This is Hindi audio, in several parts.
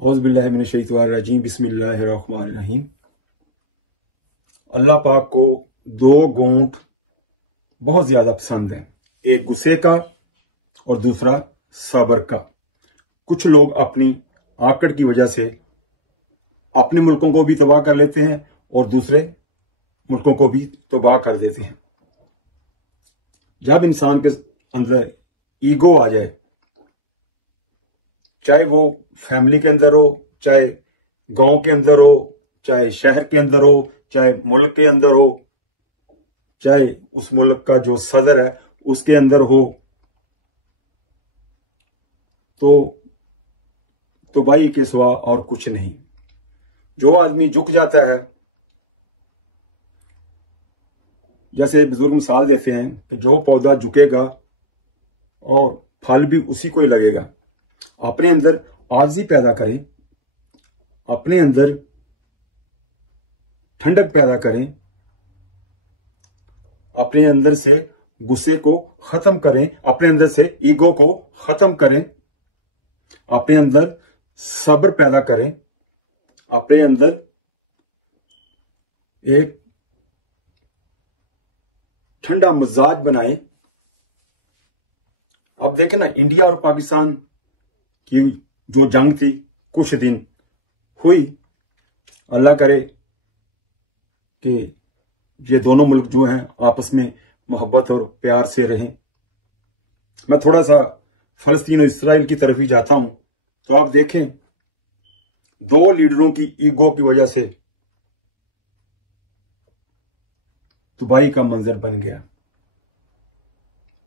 औज़ुबिल्लाहि मिनश्शैतानिर्रजीम बिस्मिल्लाहिर्रहमानिर्रहीम। अल्लाह पाक को दो गोंठ बहुत ज्यादा पसंद है, एक गुस्से का और दूसरा सब्र का। कुछ लोग अपनी आकड़ की वजह से अपने मुल्कों को भी तबाह कर लेते हैं और दूसरे मुल्कों को भी तबाह कर देते हैं। जब इंसान के अंदर ईगो आ जाए, चाहे वो फैमिली के अंदर हो, चाहे गांव के अंदर हो, चाहे शहर के अंदर हो, चाहे मुल्क के अंदर हो, चाहे उस मुल्क का जो सदर है उसके अंदर हो, तो भाई के सिवा और कुछ नहीं। जो आदमी झुक जाता है, जैसे बुजुर्ग मिसाल देते हैं कि जो पौधा झुकेगा और फल भी उसी को ही लगेगा। अपने अंदर आजिज़ी पैदा करें, अपने अंदर ठंडक पैदा करें, अपने अंदर से गुस्से को खत्म करें, अपने अंदर से ईगो को खत्म करें, अपने अंदर सब्र पैदा करें, अपने अंदर एक ठंडा मिजाज बनाएं। अब देखें ना, इंडिया और पाकिस्तान की जो जंग थी कुछ दिन हुई, अल्लाह करे कि ये दोनों मुल्क जो हैं आपस में मोहब्बत और प्यार से रहें। मैं थोड़ा सा फलस्तीन और इसराइल की तरफ ही जाता हूं, तो आप देखें दो लीडरों की ईगो की वजह से तबाही का मंजर बन गया।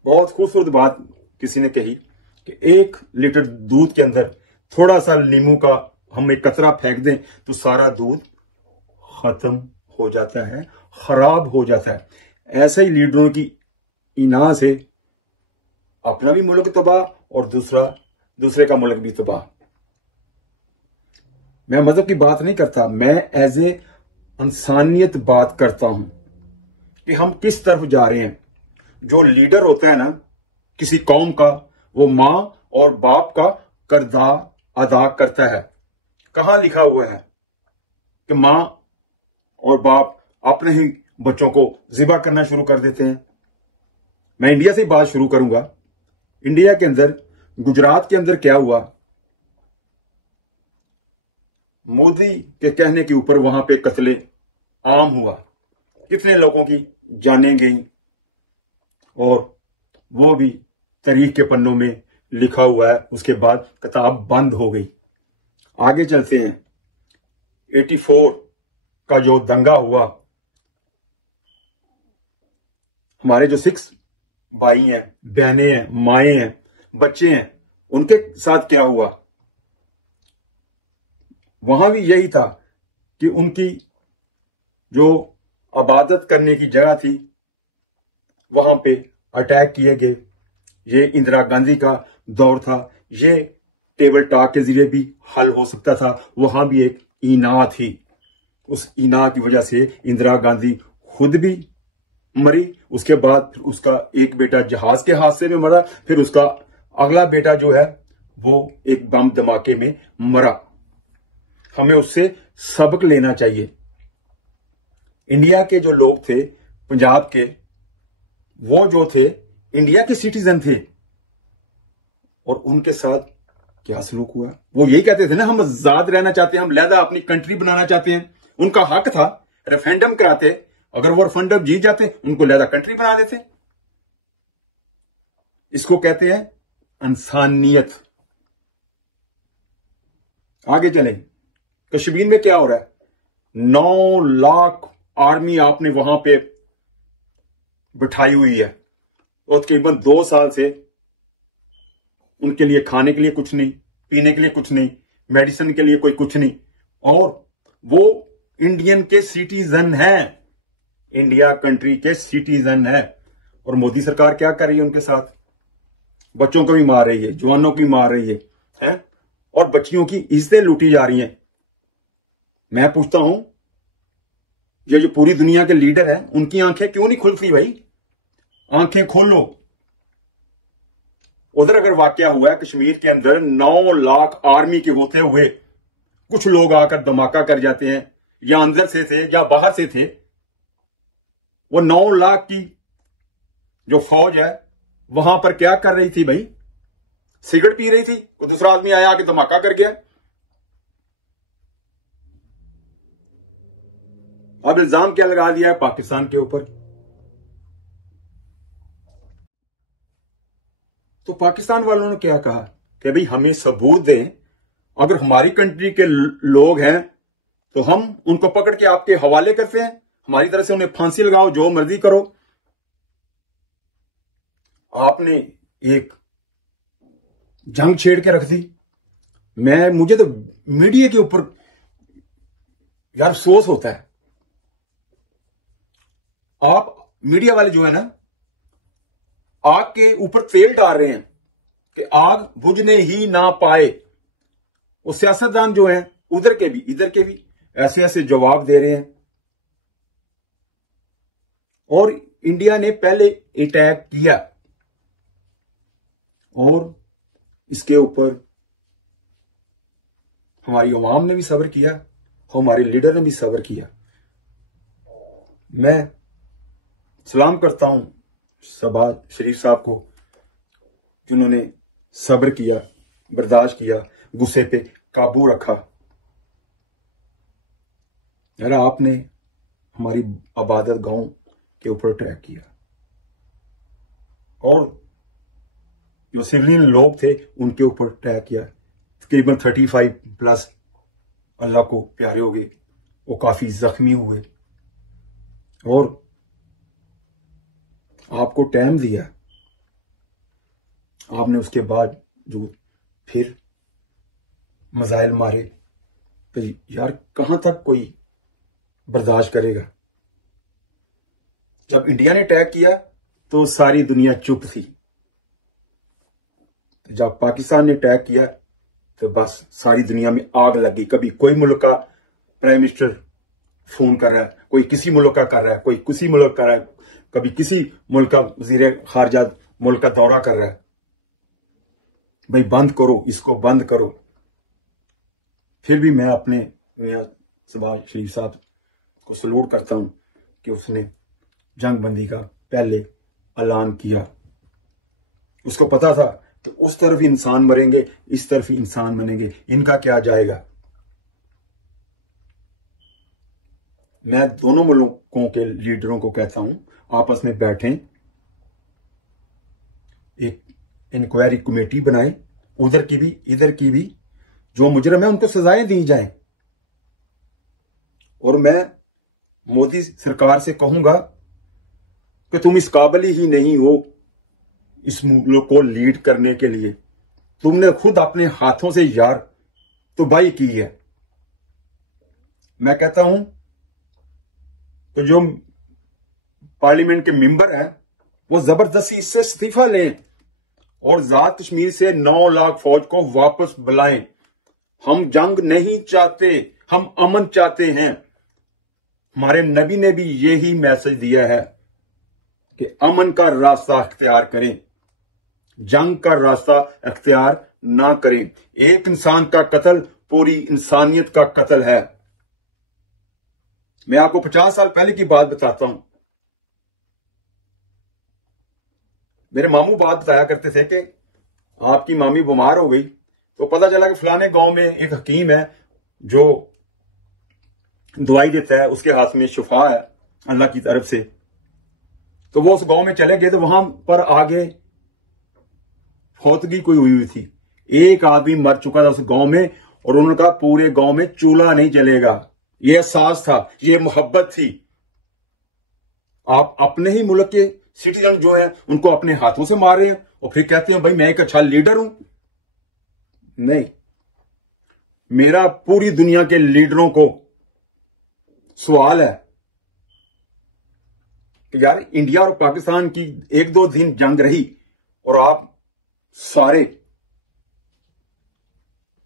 बहुत खूबसूरत बात किसी ने कही कि 1 लीटर दूध के अंदर थोड़ा सा नींबू का हम एक कतरा फेंक दें तो सारा दूध खत्म हो जाता है, खराब हो जाता है। ऐसे ही लीडरों की इना से अपना भी मुल्क तबाह और दूसरे का मुल्क भी तबाह। मैं मजहब की बात नहीं करता, मैं एज ए इंसानियत बात करता हूं कि हम किस तरफ जा रहे हैं। जो लीडर होता है ना किसी कौम का, वो मां और बाप का किरदार अदा करता है। कहां लिखा हुआ है कि मां और बाप अपने ही बच्चों को ज़िबा करना शुरू कर देते हैं? मैं इंडिया से बात शुरू करूंगा। इंडिया के अंदर, गुजरात के अंदर क्या हुआ, मोदी के कहने के ऊपर वहां पे कत्ले आम हुआ, कितने लोगों की जानें गई और वो भी तारीख के पन्नों में लिखा हुआ है। उसके बाद किताब बंद हो गई। आगे चलते हैं, 84 का जो दंगा हुआ, हमारे जो 6 भाई हैं, बहनें हैं, माएं हैं, बच्चे हैं, उनके साथ क्या हुआ? वहां भी यही था कि उनकी जो इबादत करने की जगह थी वहां पे अटैक किए गए। ये इंदिरा गांधी का दौर था, ये टेबल टॉक के जरिए भी हल हो सकता था। वहां भी एक इना थी, उस इना की वजह से इंदिरा गांधी खुद भी मरी। उसके बाद फिर उसका एक बेटा जहाज के हादसे में मरा, फिर उसका अगला बेटा जो है वो एक बम धमाके में मरा। हमें उससे सबक लेना चाहिए। इंडिया के जो लोग थे, पंजाब के, वो जो थे इंडिया के सिटीजन थे और उनके साथ क्या सलूक हुआ? वो यही कहते थे ना, हम आजाद रहना चाहते हैं, हम लहदा अपनी कंट्री बनाना चाहते हैं। उनका हक था, रेफरेंडम कराते, अगर वो रेफरेंडम जीत जाते उनको लहदा कंट्री बना देते। इसको कहते हैं इंसानियत। आगे चले, कश्मीर में क्या हो रहा है? 9 लाख आर्मी आपने वहां पे बिठाई हुई है और तकरीबन 2 साल से उनके लिए खाने के लिए कुछ नहीं, पीने के लिए कुछ नहीं, मेडिसिन के लिए कोई कुछ नहीं, और वो इंडियन के सिटीजन हैं, इंडिया कंट्री के सिटीजन हैं। और मोदी सरकार क्या कर रही है उनके साथ? बच्चों को भी मार रही है, जवानों को भी मार रही है और बच्चियों की इज्जतें लूटी जा रही हैं। मैं पूछता हूं, ये जो पूरी दुनिया के लीडर हैं, उनकी आंखें क्यों नहीं खुलती भाई? आंखें खोलो। उधर अगर वाकया हुआ है कश्मीर के अंदर 9 लाख आर्मी के होते हुए कुछ लोग आकर धमाका कर जाते हैं, या अंदर से थे या बाहर से थे। वो 9 लाख की जो फौज है वहां पर क्या कर रही थी भाई? सिगरेट पी रही थी। कोई दूसरा आदमी आया आके धमाका कर गया। अब इल्जाम क्या लगा दिया है पाकिस्तान के ऊपर? तो पाकिस्तान वालों ने क्या कहा कि भाई हमें सबूत दें, अगर हमारी कंट्री के लोग हैं तो हम उनको पकड़ के आपके हवाले करते हैं, हमारी तरफ से उन्हें फांसी लगाओ, जो मर्जी करो। आपने एक जंग छेड़ के रख दी। मुझे तो मीडिया के ऊपर यार अफसोस होता है। आप मीडिया वाले जो है ना, आग के ऊपर तेल डाल रहे हैं कि आग बुझने ही ना पाए। वो सियासतदान जो हैं उधर के भी इधर के भी ऐसे ऐसे जवाब दे रहे हैं। और इंडिया ने पहले अटैक किया और इसके ऊपर हमारी अवाम ने भी सब्र किया, हमारे लीडर ने भी सब्र किया। मैं सलाम करता हूं शहबाज शरीफ साहब को, जिन्होंने सब्र किया, बर्दाश्त किया, गुस्से पे काबू रखा। यार आपने हमारी आबादत गांव के ऊपर अटैक किया और जो सिविलियन लोग थे उनके ऊपर अटैक किया। तकरीबन 35+ अल्लाह को प्यारे हो गए, वो काफी जख्मी हुए। और आपको टाइम दिया, आपने उसके बाद जो फिर मजाइल मारे, तो यार कहां तक कोई बर्दाश्त करेगा? जब इंडिया ने अटैक किया तो सारी दुनिया चुप थी। जब पाकिस्तान ने अटैक किया तो बस सारी दुनिया में आग लगी। कभी कोई मुल्क का प्राइम मिनिस्टर फोन कर रहा है, कोई किसी मुल्क का कर रहा है, कोई किसी मुल्क का कर रहा है, कभी किसी मुल्क का वजीर खारजा मुल्क का दौरा कर रहा है। भाई बंद करो, इसको बंद करो। फिर भी मैं अपने मियां शहबाज शरीफ साहब को सलूट करता हूं कि उसने जंग बंदी का पहले ऐलान किया। उसको पता था कि उस तरफ इंसान मरेंगे, इस तरफ इंसान मरेंगे, इनका क्या जाएगा। मैं दोनों मुल्कों के लीडरों को कहता हूं, आपस में बैठें, एक इंक्वायरी कमेटी बनाएं, उधर की भी इधर की भी, जो मुजरिम है उनको सजाएं दी जाएं। और मैं मोदी सरकार से कहूंगा कि तुम इस काबिल ही नहीं हो इस मुल्क को लीड करने के लिए। तुमने खुद अपने हाथों से यार तबाही की है। मैं कहता हूं कि जो पार्लियामेंट के मेंबर हैं वो जबरदस्ती इससे इस्तीफा लें और आजाद कश्मीर से 9 लाख फौज को वापस बुलाएं। हम जंग नहीं चाहते, हम अमन चाहते हैं। हमारे नबी ने भी यही मैसेज दिया है कि अमन का रास्ता अख्तियार करें, जंग का रास्ता अख्तियार ना करें। एक इंसान का कत्ल पूरी इंसानियत का कत्ल है। मैं आपको 50 साल पहले की बात बताता हूं। मेरे मामू बात बताया करते थे कि आपकी मामी बीमार हो गई तो पता चला कि फलाने गांव में एक हकीम है जो दवाई देता है, उसके हाथ में शिफा है अल्लाह की तरफ से। तो वो उस गांव में चले गए तो वहां पर आगे फौतगी कोई हुई थी, एक आदमी मर चुका था उस गांव में, और उन्होंने कहा पूरे गांव में चूल्हा नहीं जलेगा। ये एहसास था, ये मोहब्बत थी। आप अपने ही मुल्क के सिटीजन जो है उनको अपने हाथों से मार रहे हैं और फिर कहते हैं भाई मैं एक अच्छा लीडर हूं। नहीं, मेरा पूरी दुनिया के लीडरों को सवाल है कि यार इंडिया और पाकिस्तान की 1-2 दिन जंग रही और आप सारे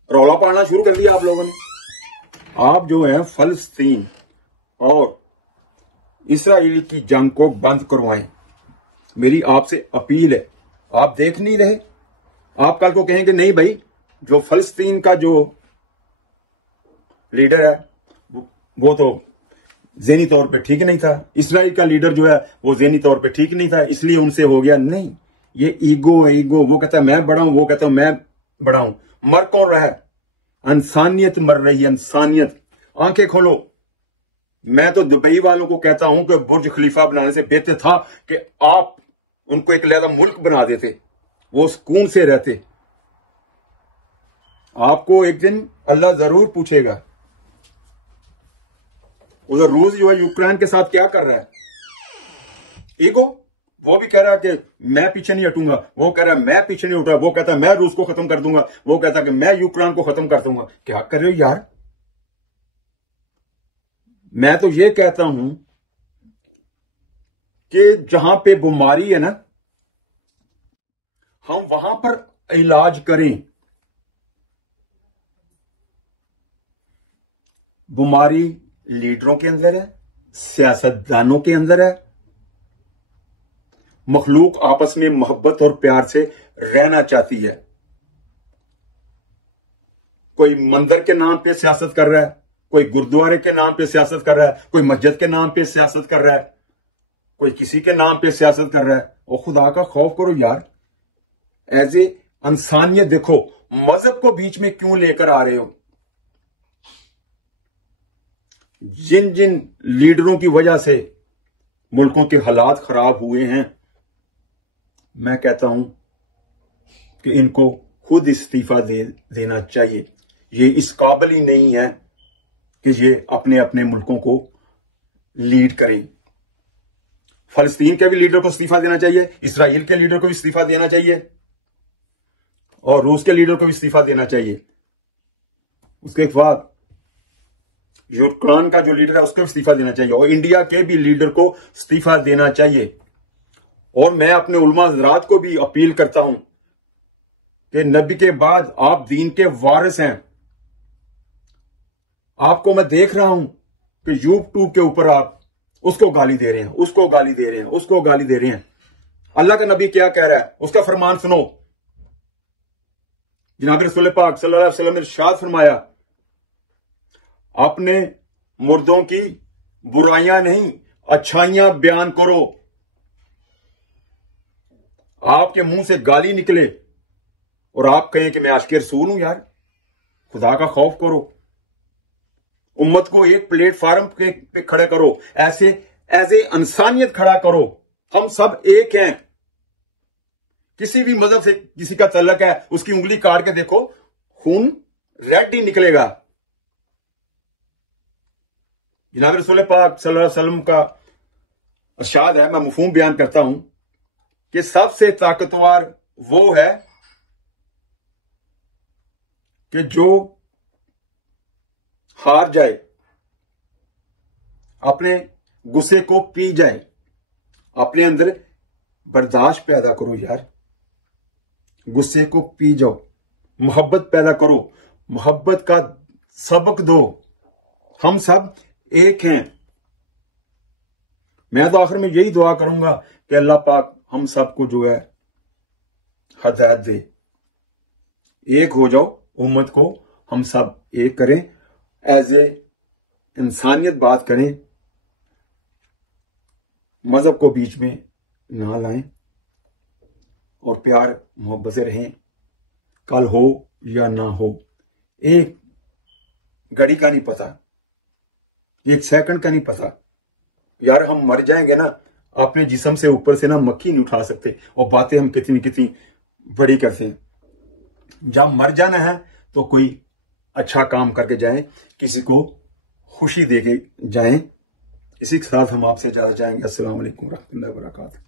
रौला पाना शुरू कर दिया आप लोगों ने। आप जो है फलस्तीन और इसराइल की जंग को बंद करवाएं। मेरी आपसे अपील है। आप देख नहीं रहे, आप कल को कहेंगे नहीं भाई जो फलस्तीन का जो लीडर है वो तो ज़हनी तौर पे ठीक नहीं था। इस्राइल का लीडर जो है वो ज़हनी तौर पे ठीक नहीं था, इसलिए उनसे हो गया। नहीं, ये ईगो है, ईगो। वो कहता है मैं बड़ा हूं, वो कहता है मैं बड़ा हूं। मर कौन रहा है? इंसानियत मर रही है, इंसानियत। आंखें खोलो। मैं तो दुबई वालों को कहता हूं कि बुर्ज खलीफा बनाने से बेहतर था कि आप उनको एक अलग मुल्क बना देते, वो सुकून से रहते। आपको एक दिन अल्लाह जरूर पूछेगा। उधर रूस जो है यूक्रेन के साथ क्या कर रहा है? ईगो। वो भी कह रहा है कि मैं पीछे नहीं हटूंगा, वो कह रहा है मैं पीछे नहीं उठा, वो कहता है मैं रूस को खत्म कर दूंगा, वो कहता है कि मैं यूक्रेन को खत्म कर दूंगा। क्या कर रहे हो यार? मैं तो ये कहता हूं कि जहां पे बीमारी है ना, हम वहां पर इलाज करें। बीमारी लीडरों के अंदर है, सियासतदानों के अंदर है। मखलूक आपस में मोहब्बत और प्यार से रहना चाहती है। कोई मंदिर के नाम पे सियासत कर रहा है, कोई गुरुद्वारे के नाम पे सियासत कर रहा है, कोई मस्जिद के नाम पे सियासत कर रहा है, कोई किसी के नाम पे सियासत कर रहा है। और खुदा का खौफ करो यार, एज ए इंसानियत देखो। मजहब को बीच में क्यों लेकर आ रहे हो? जिन जिन लीडरों की वजह से मुल्कों के हालात खराब हुए हैं, मैं कहता हूं कि इनको खुद इस्तीफा देना चाहिए। ये इस काबिल ही नहीं है कि ये अपने अपने मुल्कों को लीड करें। फलस्तीन के भी लीडर को इस्तीफा देना चाहिए, इसराइल के लीडर को भी इस्तीफा देना चाहिए, और रूस के लीडर को भी इस्तीफा देना चाहिए। उसके बाद यूक्रेन का जो लीडर है उसको इस्तीफा देना चाहिए, और इंडिया के भी लीडर को इस्तीफा देना चाहिए। और मैं अपने उलमा हज़रात को भी अपील करता हूं कि नबी के बाद आप दीन के वारिस हैं। आपको मैं देख रहा हूं कि यूट्यूब के ऊपर आप उसको गाली दे रहे हैं, उसको गाली दे रहे हैं, उसको गाली दे रहे हैं। अल्लाह का नबी क्या कह रहा है उसका फरमान सुनो। जनाब रसूल पाक सल्लल्लाहु अलैहि वसल्लम ने इरशाद फरमाया, अपने मुर्दों की बुराइयां नहीं अच्छाइयां बयान करो। आपके मुंह से गाली निकले और आप कहें कि मैं आशिक़ रसूल हूं। यार खुदा का खौफ करो। उम्मत को एक प्लेटफार्म पे खड़े करो, ऐसे एज ए इंसानियत खड़ा करो। हम सब एक हैं। किसी भी मजहब से किसी का तल्लक है, उसकी उंगली काट के देखो, खून रेड ही निकलेगा। जनाब रसूल पाक सल्लल्लाहु अलैहि वसल्लम का इरशाद है, मैं मफहूम बयान करता हूं कि सबसे ताकतवर वो है कि जो हार जाए, अपने गुस्से को पी जाए। अपने अंदर बर्दाश्त पैदा करो यार, गुस्से को पी जाओ, मोहब्बत पैदा करो, मोहब्बत का सबक दो। हम सब एक हैं। मैं तो आखिर में यही दुआ करूंगा कि अल्लाह पाक हम सबको जो है हिदायत दे। एक हो जाओ, उम्मत को हम सब एक करें, एज ए इंसानियत बात करें, मजहब को बीच में ना लाएं और प्यार मोहब्बत से रहें। कल हो या ना हो, एक घड़ी का नहीं पता, एक सेकंड का नहीं पता। यार हम मर जाएंगे ना, अपने जिस्म से ऊपर से ना मक्खी नहीं उठा सकते, और बातें हम कितनी कितनी बड़ी करते हैं। जब मर जाना है तो कोई अच्छा काम करके जाएं, किसी को खुशी दे के जाएं। इसी के साथ हम आपसे इजाज़त चाहेंगे। अस्सलाम वालेकुम रहमतुल्लाहि व बरकातहू।